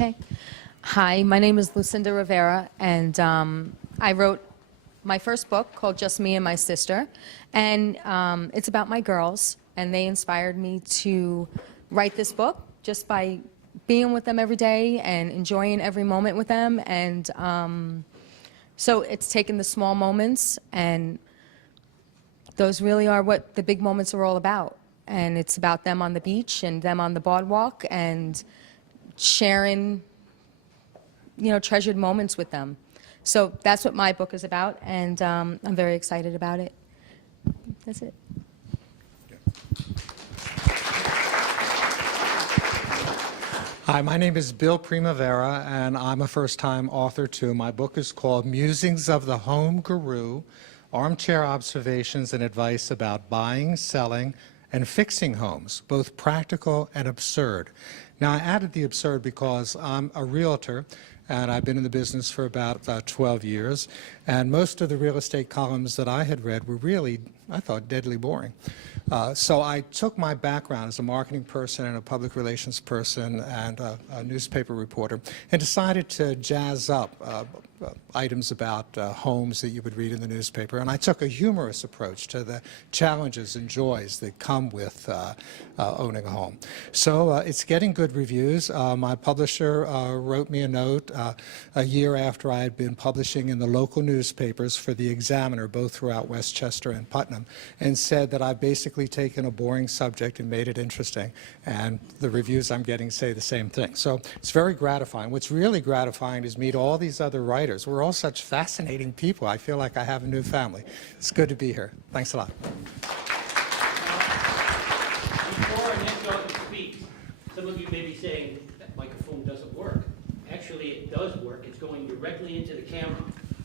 Okay. Hi, my name is Lucinda Rivera, and I wrote my first book called Just Me and My Sister, and it's about my girls, and they inspired me to write this book just by being with them every day and enjoying every moment with them. And so it's taken the small moments, and those really are what the big moments are all about. And it's about them on the beach and them on the boardwalk and sharing, you know, treasured moments with them. So that's what my book is about, and I'm very excited about it. That's it. Hi, my name is Bill Primavera, and I'm a first-time author too. My book is called Musings of the Home Guru, Armchair Observations and Advice About Buying, Selling, and Fixing Homes, both practical and absurd. Now, I added the absurd because I'm a realtor, and I've been in the business for about 12 years, and most of the real estate columns that I had read were really, I thought, deadly boring. So I took my background as a marketing person and a public relations person and a newspaper reporter and decided to jazz up items about homes that you would read in the newspaper. And I took a humorous approach to the challenges and joys that come with owning a home. So it's getting good reviews. My publisher wrote me a note a year after I had been publishing in the local newspapers for the Examiner, both throughout Westchester and Putnam, and said that I basically taken a boring subject and made it interesting, and the reviews I'm getting say the same thing. So it's very gratifying. What's really gratifying is meet all these other writers. We're all such fascinating people. I feel like I have a new family. It's good to be here. Thanks a lot. Before our next author speaks, some of you may be saying that microphone doesn't work. Actually, it does work. It's going directly into the camera.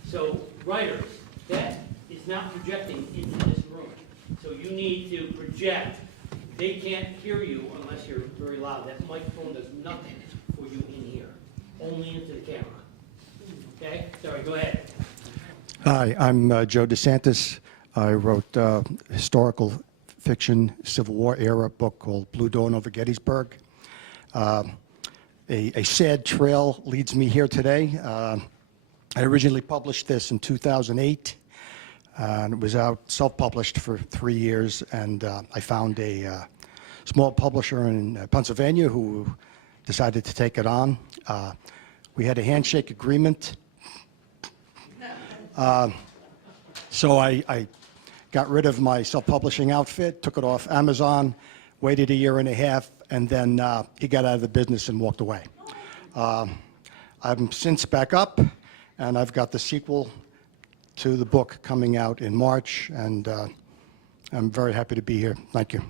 So writers, that is not projecting into this room. So you need to project. They can't hear you unless you're very loud. That microphone does nothing for you in here, only into the camera. Okay? Sorry, go ahead. Hi, I'm Joe DeSantis. I wrote historical fiction, Civil War era book called Blue Dawn over Gettysburg. A sad trail leads me here today. I originally published this in 2008. And it was out self-published for 3 years, and I found a small publisher in Pennsylvania who decided to take it on. We had a handshake agreement. So I got rid of my self-publishing outfit, took it off Amazon, waited a year and a half, and then he got out of the business and walked away. I'm since back up, and I've got the sequel to the book coming out in March, and I'm very happy to be here. Thank you.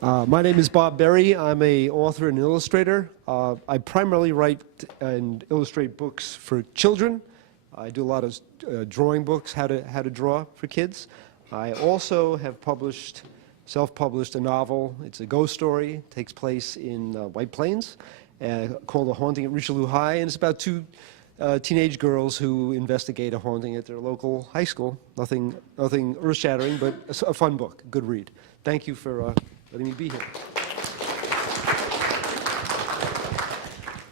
My name is Bob Berry. I'm an author and illustrator. I primarily write and illustrate books for children. I do a lot of drawing books, how to draw for kids. I also have self-published a novel. It's a ghost story. It takes place in White Plains. Called A Haunting at Richelieu High, and it's about two teenage girls who investigate a haunting at their local high school. Nothing earth-shattering, but a fun book, a good read. Thank you for letting me be here.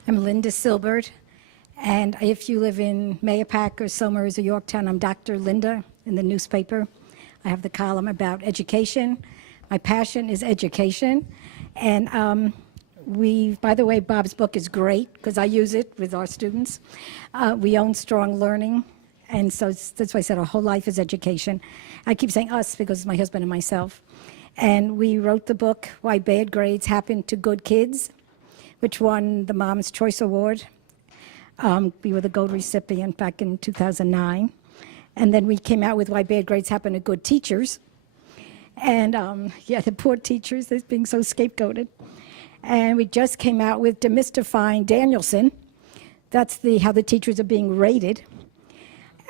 I'm Linda Silbert, and if you live in Mahopac or Somers or Yorktown, I'm Dr. Linda in the newspaper. I have the column about education. My passion is education, and by the way, Bob's book is great because I use it with our students. We own Strong Learning, and so that's why I said our whole life is education. I keep saying us because it's my husband and myself. And we wrote the book, Why Bad Grades Happen to Good Kids, which won the Mom's Choice Award. We were the gold recipient back in 2009. And then we came out with Why Bad Grades Happen to Good Teachers. And yeah, the poor teachers, they're being so scapegoated. And we just came out with Demystifying Danielson. That's how the teachers are being rated.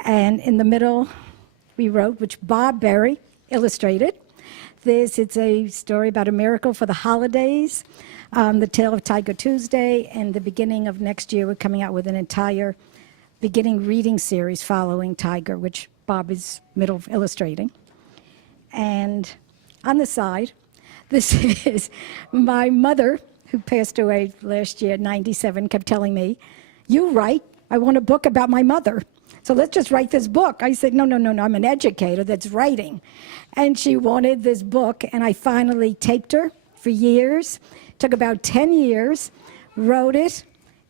And in the middle, we wrote, which Bob Berry illustrated. It's a story about a miracle for the holidays, the tale of Tiger Tuesday, and the beginning of next year, we're coming out with an entire beginning reading series following Tiger, which Bob is middle illustrating. And on the side, This is my mother, who passed away last year, 97, kept telling me, "You write. I want a book about my mother. So let's just write this book." I said, no, I'm an educator that's writing. And she wanted this book, and I finally taped her for years. Took about 10 years, wrote it,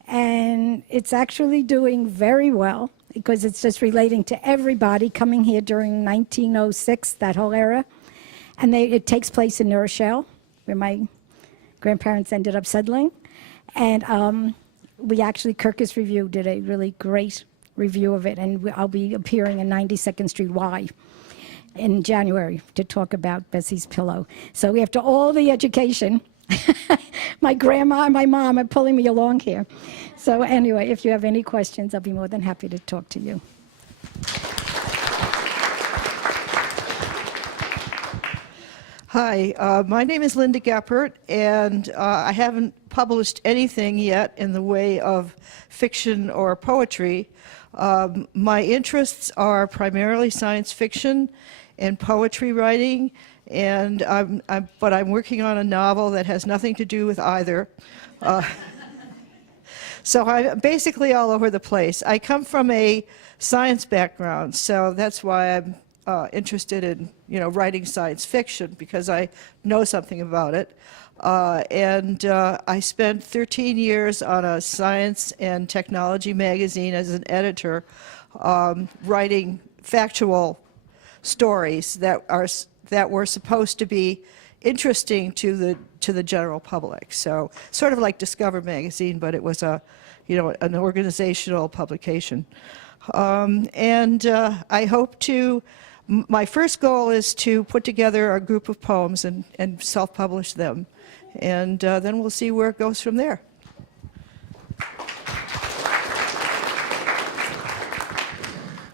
and it's actually doing very well because it's just relating to everybody coming here during 1906, that whole era. And it takes place in New Rochelle, where my grandparents ended up settling. And Kirkus Review did a really great review of it, and I'll be appearing in 92nd Street Y in January to talk about Bessie's Pillow. So after all the education, my grandma and my mom are pulling me along here. So anyway, if you have any questions, I'll be more than happy to talk to you. Hi, my name is Linda Geppert, and I haven't published anything yet in the way of fiction or poetry. My interests are primarily science fiction and poetry writing, and but I'm working on a novel that has nothing to do with either. So I'm basically all over the place. I come from a science background, so that's why I'm interested in, writing science fiction, because I know something about it. I spent 13 years on a science and technology magazine as an editor, writing factual stories that were supposed to be interesting to the general public. So sort of like Discover magazine, but it was an organizational publication. I hope to. My first goal is to put together a group of poems and self-publish them, and then we'll see where it goes from there.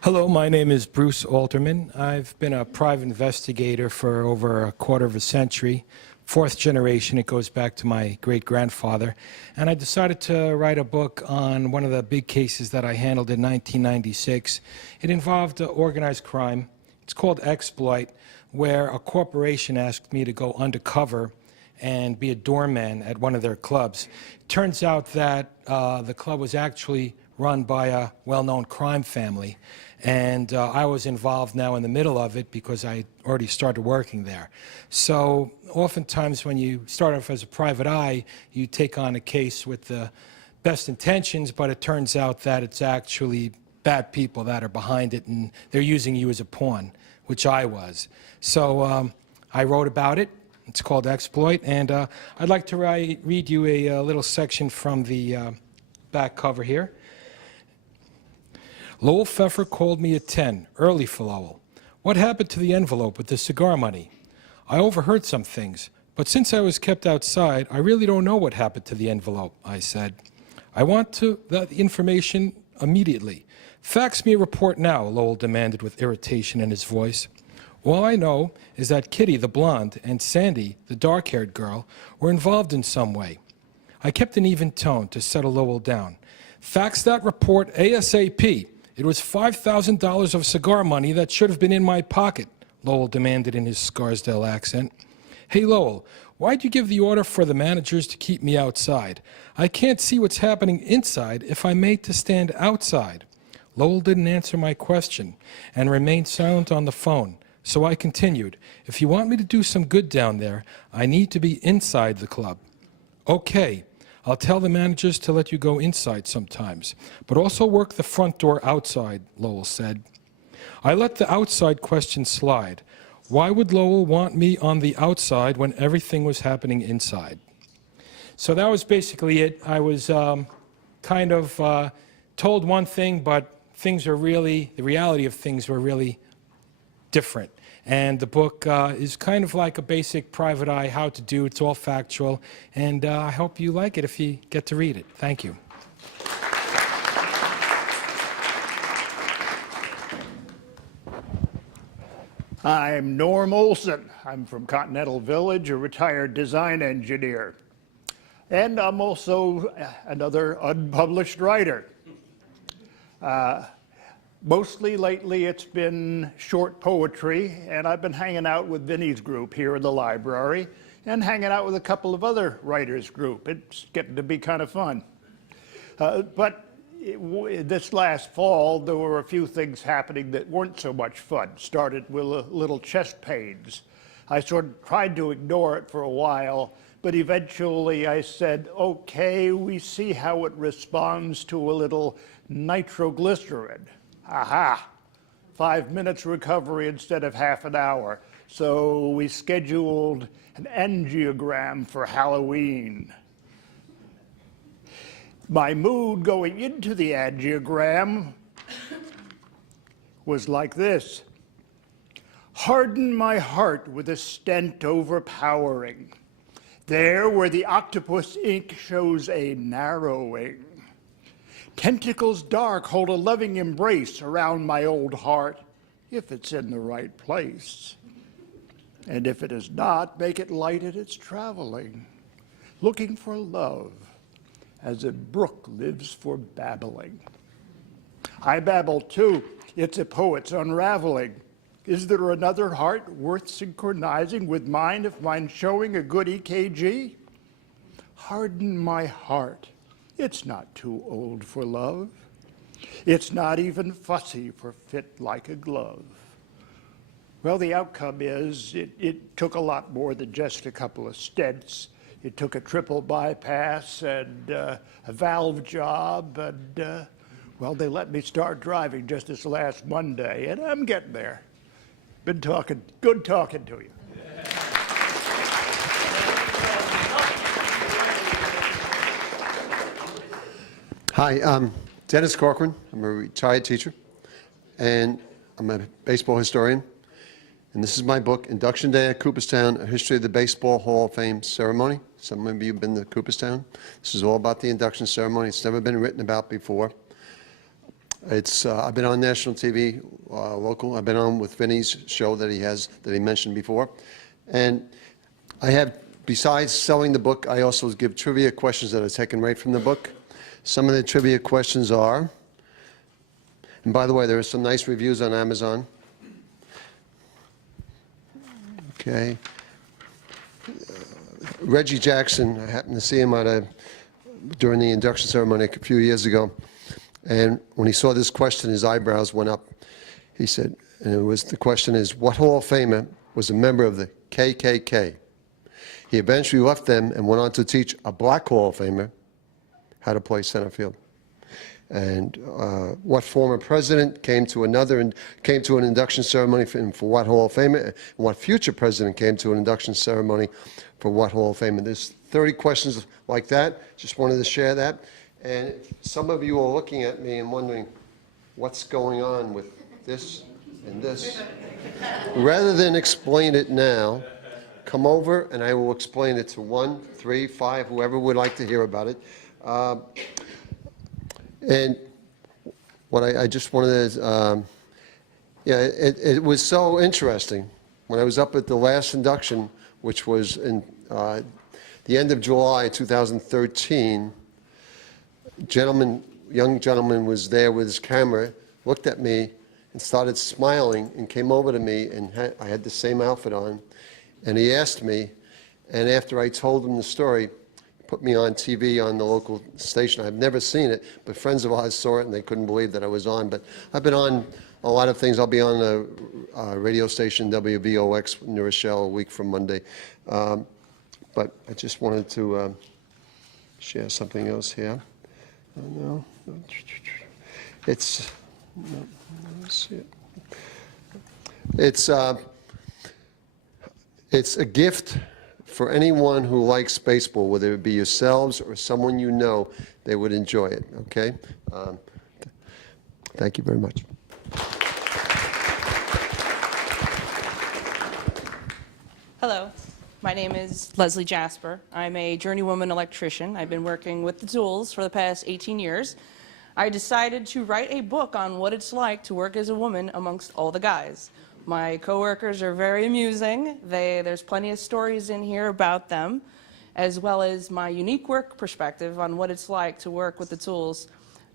Hello, my name is Bruce Alterman. I've been a private investigator for over a quarter of a century. Fourth generation, it goes back to my great-grandfather. And I decided to write a book on one of the big cases that I handled in 1996. It involved organized crime. It's called Exploit, where a corporation asked me to go undercover and be a doorman at one of their clubs. Turns out that the club was actually run by a well-known crime family, and I was involved now in the middle of it because I already started working there. So oftentimes when you start off as a private eye, you take on a case with the best intentions, but it turns out that it's actually bad people that are behind it, and they're using you as a pawn, which I was. So I wrote about it. It's called Exploit, and I'd like to read you a little section from the back cover here. Lowell Pfeffer called me at 10, early for Lowell. What happened to the envelope with the cigar money? I overheard some things, but since I was kept outside, I really don't know what happened to the envelope, I said. I want that information immediately. Fax me a report now, Lowell demanded with irritation in his voice. All I know is that Kitty, the blonde, and Sandy, the dark-haired girl, were involved in some way. I kept an even tone to settle Lowell down. Fax that report ASAP. It was $5,000 of cigar money that should have been in my pocket, Lowell demanded in his Scarsdale accent. Hey, Lowell, why'd you give the order for the managers to keep me outside? I can't see what's happening inside if I'm made to stand outside. Lowell didn't answer my question and remained silent on the phone, so I continued. If you want me to do some good down there, I need to be inside the club. Okay. I'll tell the managers to let you go inside sometimes, but also work the front door outside, Lowell said. I let the outside question slide. Why would Lowell want me on the outside when everything was happening inside? So that was basically it. I was kind of told one thing, but the reality of things were really different. And the book is kind of like a basic private eye how to do. It's all factual, and I hope you like it if you get to read it. Thank you. I'm Norm Olson. I'm from Continental Village, a retired design engineer. And I'm also another unpublished writer. Mostly lately it's been short poetry, and I've been hanging out with Vinny's group here in the library. and hanging out with a couple of other writers group. It's getting to be kind of fun. This last fall, there were a few things happening that weren't so much fun. Started with little chest pains. I sort of tried to ignore it for a while, but eventually I said, okay, we see how it responds to a little nitroglycerin. Aha! 5 minutes recovery instead of half an hour. So we scheduled an angiogram for Halloween. My mood going into the angiogram was like this. Harden my heart with a stent overpowering. There where the octopus ink shows a narrowing. Tentacles dark hold a loving embrace around my old heart, if it's in the right place. And if it is not, make it light at its traveling, looking for love, as a brook lives for babbling. I babble too, it's a poet's unraveling. Is there another heart worth synchronizing with mine if mine showing a good EKG? Harden my heart, it's not too old for love. It's not even fussy for fit like a glove. Well, the outcome is it took a lot more than just a couple of stents. It took a triple bypass and a valve job, and well, they let me start driving just this last Monday, and I'm getting there. Good talking to you. Hi, I'm Dennis Corcoran. I'm a retired teacher, and I'm a baseball historian. And this is my book, Induction Day at Cooperstown, A History of the Baseball Hall of Fame Ceremony. Some of you have been to Cooperstown. This is all about the induction ceremony. It's never been written about before. I've been on national TV, local. I've been on with Vinny's show that he mentioned before. And I have, besides selling the book, I also give trivia questions that are taken right from the book. Some of the trivia questions are, and by the way, there are some nice reviews on Amazon. Okay. Reggie Jackson, I happened to see him during the induction ceremony a few years ago, and when he saw this question, his eyebrows went up. He said, and the question is, what Hall of Famer was a member of the KKK? He eventually left them and went on to teach a black Hall of Famer how to play center field. And what former president came to an induction ceremony for what Hall of Famer, and what future president came to an induction ceremony for what Hall of Famer. There's 30 questions like that. Just wanted to share that. And some of you are looking at me and wondering what's going on with this and this. Rather than explain it now, come over and I will explain it to 1, 3, 5, whoever would like to hear about it. And what I just wanted to, it was so interesting. When I was up at the last induction, which was in the end of July 2013, young gentleman was there with his camera, looked at me and started smiling and came over to me, and I had the same outfit on, and he asked me, and after I told him the story, put me on TV on the local station. I've never seen it, but friends of ours saw it and they couldn't believe that I was on. But I've been on a lot of things. I'll be on the radio station WVOX New Rochelle a week from Monday. But I just wanted to share something else here. No, it's a gift for anyone who likes baseball, whether it be yourselves or someone you know, they would enjoy it, okay? Thank you very much. Hello, my name is Leslie Jasper. I'm a journeywoman electrician. I've been working with the tools for the past 18 years. I decided to write a book on what it's like to work as a woman amongst all the guys. My coworkers are very amusing. There's plenty of stories in here about them, as well as my unique work perspective on what it's like to work with the tools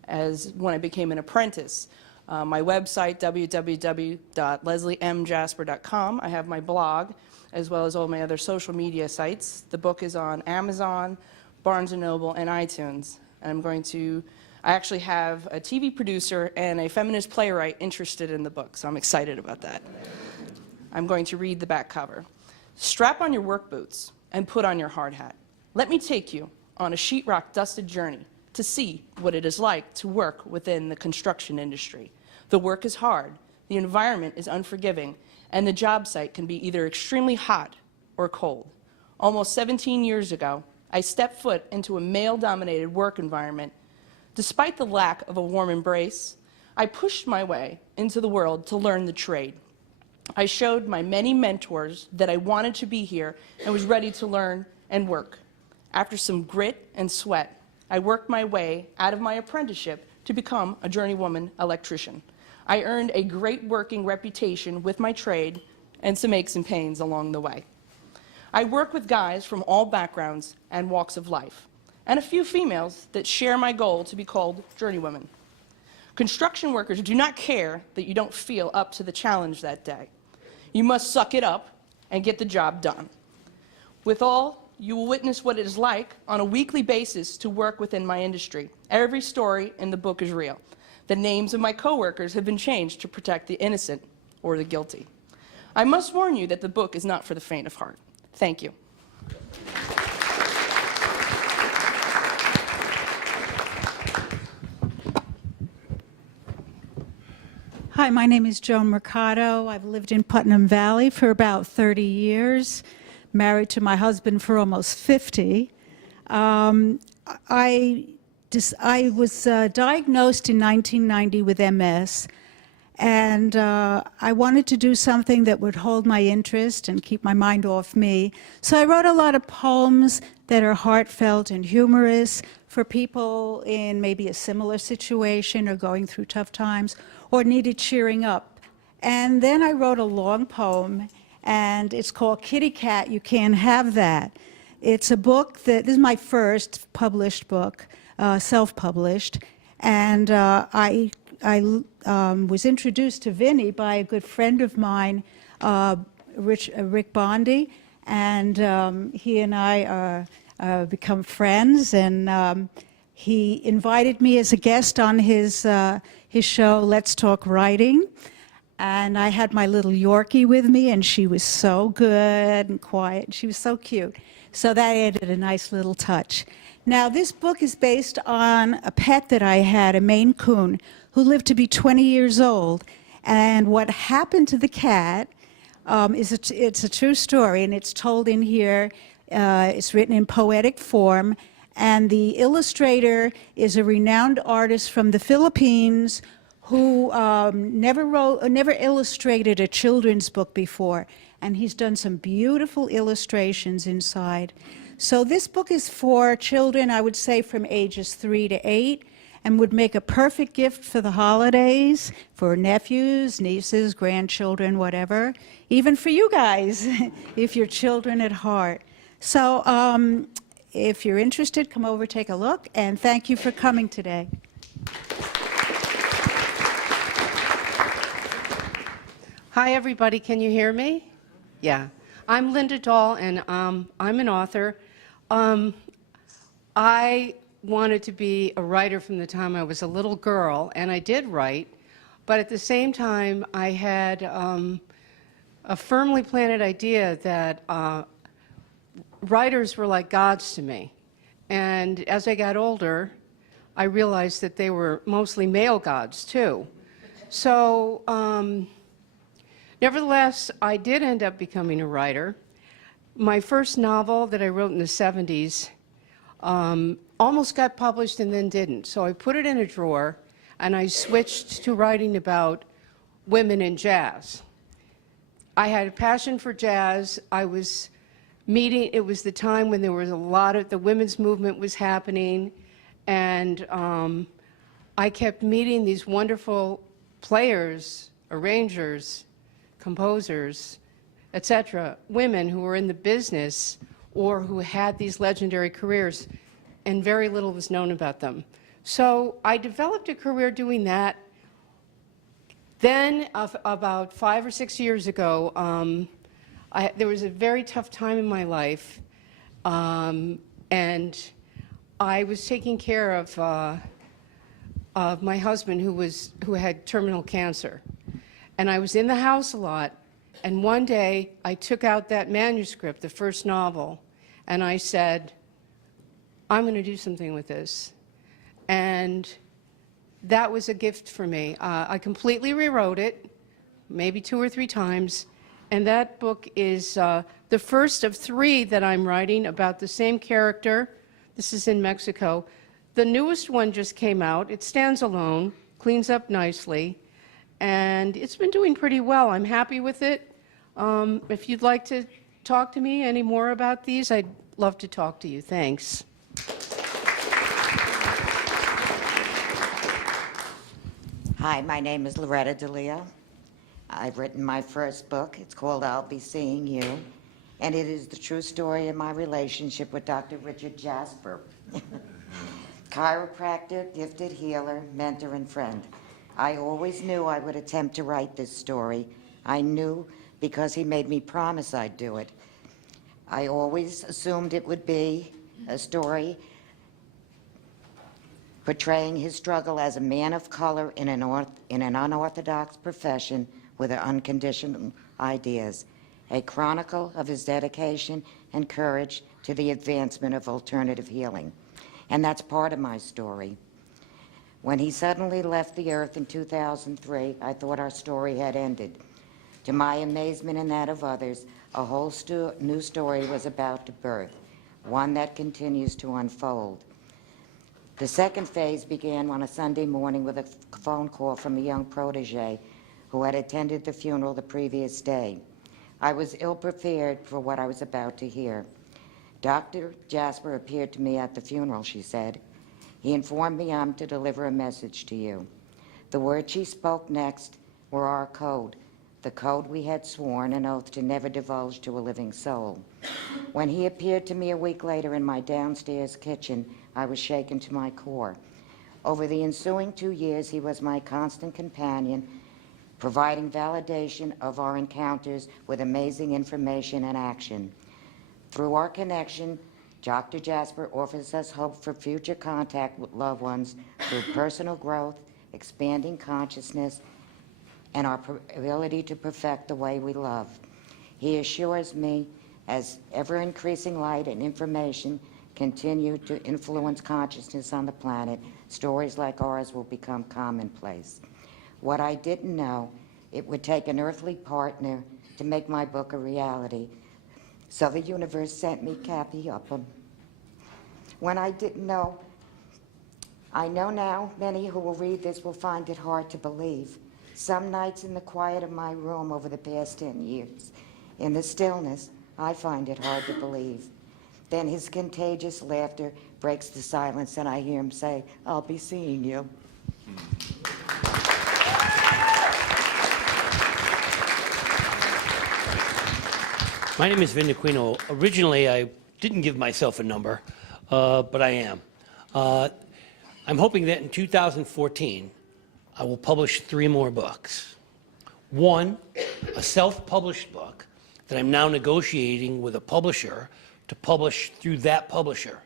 as when I became an apprentice. My website, www.lesliemjasper.com. I have my blog, as well as all my other social media sites. The book is on Amazon, Barnes & Noble, and iTunes. And I actually have a TV producer and a feminist playwright interested in the book, so I'm excited about that. I'm going to read the back cover. Strap on your work boots and put on your hard hat. Let me take you on a sheetrock dusted journey to see what it is like to work within the construction industry. The work is hard, the environment is unforgiving, and the job site can be either extremely hot or cold. Almost 17 years ago, I stepped foot into a male-dominated work environment. Despite the lack of a warm embrace, I pushed my way into the world to learn the trade. I showed my many mentors that I wanted to be here and was ready to learn and work. After some grit and sweat, I worked my way out of my apprenticeship to become a journeywoman electrician. I earned a great working reputation with my trade and some aches and pains along the way. I work with guys from all backgrounds and walks of life, and a few females that share my goal to be called journeywomen. Construction workers do not care that you don't feel up to the challenge that day. You must suck it up and get the job done. With all, you will witness what it is like on a weekly basis to work within my industry. Every story in the book is real. The names of my coworkers have been changed to protect the innocent or the guilty. I must warn you that the book is not for the faint of heart. Thank you. Hi, my name is Joan Mercado. I've lived in Putnam Valley for about 30 years, married to my husband for almost 50. I was diagnosed in 1990 with MS, and I wanted to do something that would hold my interest and keep my mind off me. So I wrote a lot of poems that are heartfelt and humorous for people in maybe a similar situation or going through tough times or needed cheering up. And then I wrote a long poem, and it's called Kitty Cat, You Can't Have That. It's a book this is my first published book, self-published, and I was introduced to Vinny by a good friend of mine, Rick Bondi, and he and I become friends, and he invited me as a guest on his show, Let's Talk Writing, and I had my little Yorkie with me, and she was so good and quiet. She was so cute. So that added a nice little touch. Now, this book is based on a pet that I had, a Maine Coon, who lived to be 20 years old. And what happened to the cat it's a true story, and it's told in here. It's written in poetic form. And the illustrator is a renowned artist from the Philippines who never illustrated a children's book before. And he's done some beautiful illustrations inside. So this book is for children, I would say, from ages 3 to 8, and would make a perfect gift for the holidays, for nephews, nieces, grandchildren, whatever, even for you guys, if you're children at heart. So if you're interested, come over, take a look, and thank you for coming today. Hi, everybody. Can you hear me? Yeah. I'm Linda Dahl, and I'm an author. I wanted to be a writer from the time I was a little girl, and I did write, but at the same time, I had a firmly planted idea that writers were like gods to me. And as I got older, I realized that they were mostly male gods, too. So, nevertheless, I did end up becoming a writer. My first novel that I wrote in the 70s almost got published and then didn't. So I put it in a drawer, and I switched to writing about women in jazz. I had a passion for jazz. I was meeting, it was the time when there was a lot of, the women's movement was happening, and I kept meeting these wonderful players, arrangers, composers, etc., women who were in the business or who had these legendary careers, and very little was known about them. So I developed a career doing that. Then, about 5 or 6 years ago, There was a very tough time in my life, and I was taking care of my husband who had terminal cancer. And I was in the house a lot, and one day I took out that manuscript, the first novel, and I said, I'm going to do something with this. And that was a gift for me. I completely rewrote it, maybe 2 or 3 times, and that book is the first of 3 that I'm writing about the same character. This is in Mexico. The newest one just came out. It stands alone, cleans up nicely, and it's been doing pretty well. I'm happy with it. If you'd like to talk to me any more about these, I'd love to talk to you. Thanks. Hi, my name is Loretta DeLeo. I've written my first book. It's called I'll Be Seeing You, and it is the true story of my relationship with Dr. Richard Jasper. Chiropractor, gifted healer, mentor, and friend. I always knew I would attempt to write this story. I knew because he made me promise I'd do it. I always assumed it would be a story portraying his struggle as a man of color in an unorthodox profession with unconditional ideas, a chronicle of his dedication and courage to the advancement of alternative healing. And that's part of my story. When he suddenly left the earth in 2003, I thought our story had ended. To my amazement and that of others, a whole new story was about to birth, one that continues to unfold. The second phase began on a Sunday morning with a phone call from a young protege who had attended the funeral the previous day. I was ill-prepared for what I was about to hear. Dr. Jasper appeared to me at the funeral, she said. He informed me I'm to deliver a message to you. The words she spoke next were our code, the code we had sworn an oath to never divulge to a living soul. When he appeared to me a week later in my downstairs kitchen, I was shaken to my core. Over the ensuing 2 years, he was my constant companion, providing validation of our encounters with amazing information and action. Through our connection, Dr. Jasper offers us hope for future contact with loved ones through personal growth, expanding consciousness, and our ability to perfect the way we love. He assures me, as ever-increasing light and information continue to influence consciousness on the planet, stories like ours will become commonplace. What I didn't know, it would take an earthly partner to make my book a reality. So the universe sent me Kathy Upham. When I didn't know, I know now many who will read this will find it hard to believe. Some nights in the quiet of my room over the past 10 years, in the stillness, I find it hard to believe. Then his contagious laughter breaks the silence and I hear him say, I'll be seeing you. My name is Vin Dacquino. Originally, I didn't give myself a number, but I am. I'm hoping that in 2014, I will publish 3 more books. One, a self-published book that I'm now negotiating with a publisher to publish through that publisher.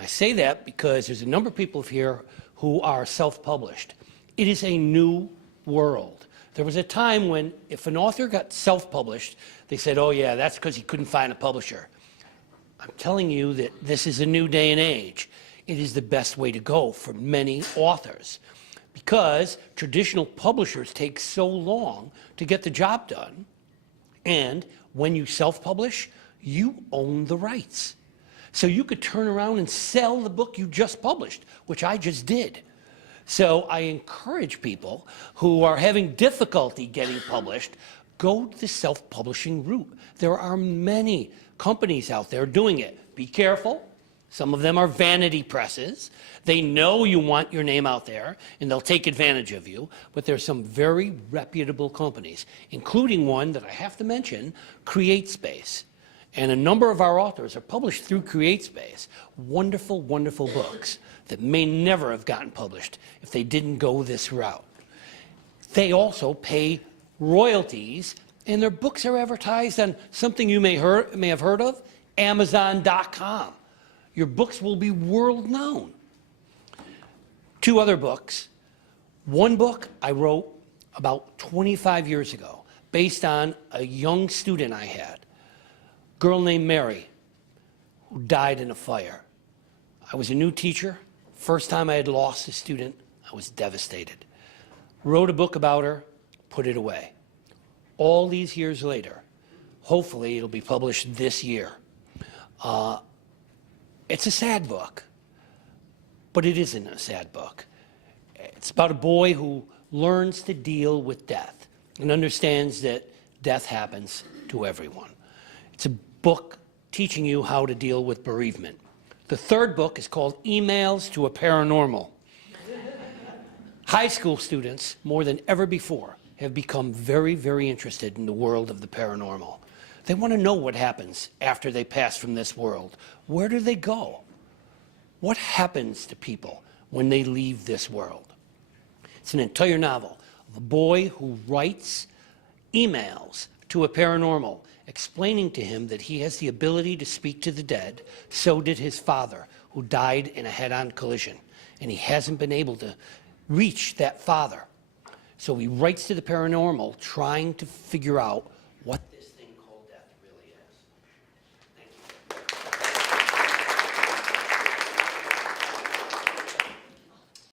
I say that because there's a number of people here who are self-published. It is a new world. There was a time when if an author got self-published, they said, oh yeah, that's because he couldn't find a publisher. I'm telling you that this is a new day and age. It is the best way to go for many authors because traditional publishers take so long to get the job done. And when you self-publish, you own the rights. So you could turn around and sell the book you just published, which I just did. So I encourage people who are having difficulty getting published, go the self-publishing route. There are many companies out there doing it. Be careful. Some of them are vanity presses. They know you want your name out there, and they'll take advantage of you. But there's some very reputable companies, including one that I have to mention, CreateSpace. And a number of our authors are published through CreateSpace. Wonderful, wonderful books that may never have gotten published if they didn't go this route. They also pay royalties And their books are advertised on something you may have heard of, Amazon.com. Your books will be world known. 2 other books. One book I wrote about 25 years ago, based on a young student I had, a girl named Mary, who died in a fire. I was a new teacher. First time I had lost a student, I was devastated. Wrote a book about her, put it away. All these years later, hopefully it'll be published this year. It's a sad book, but it isn't a sad book. It's about a boy who learns to deal with death and understands that death happens to everyone. It's a book teaching you how to deal with bereavement. The third book is called Emails to a Paranormal. High school students, more than ever before, have become very, very interested in the world of the paranormal. They want to know what happens after they pass from this world. Where do they go? What happens to people when they leave this world? It's an entire novel of a boy who writes emails to a paranormal, explaining to him that he has the ability to speak to the dead. So did his father, who died in a head-on collision, and he hasn't been able to reach that father. So he writes to the paranormal, trying to figure out what this